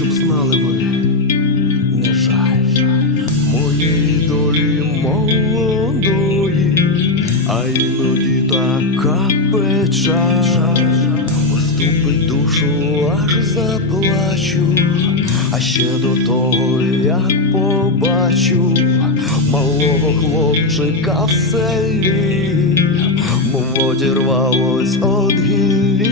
щоб знали ви, не жаль. Моєї долі молодої, а іноді така печаль. Оступить душу, аж заплачу, а ще до того, я побачу малого хлопчика в селі, мов одірвалось од гіллі,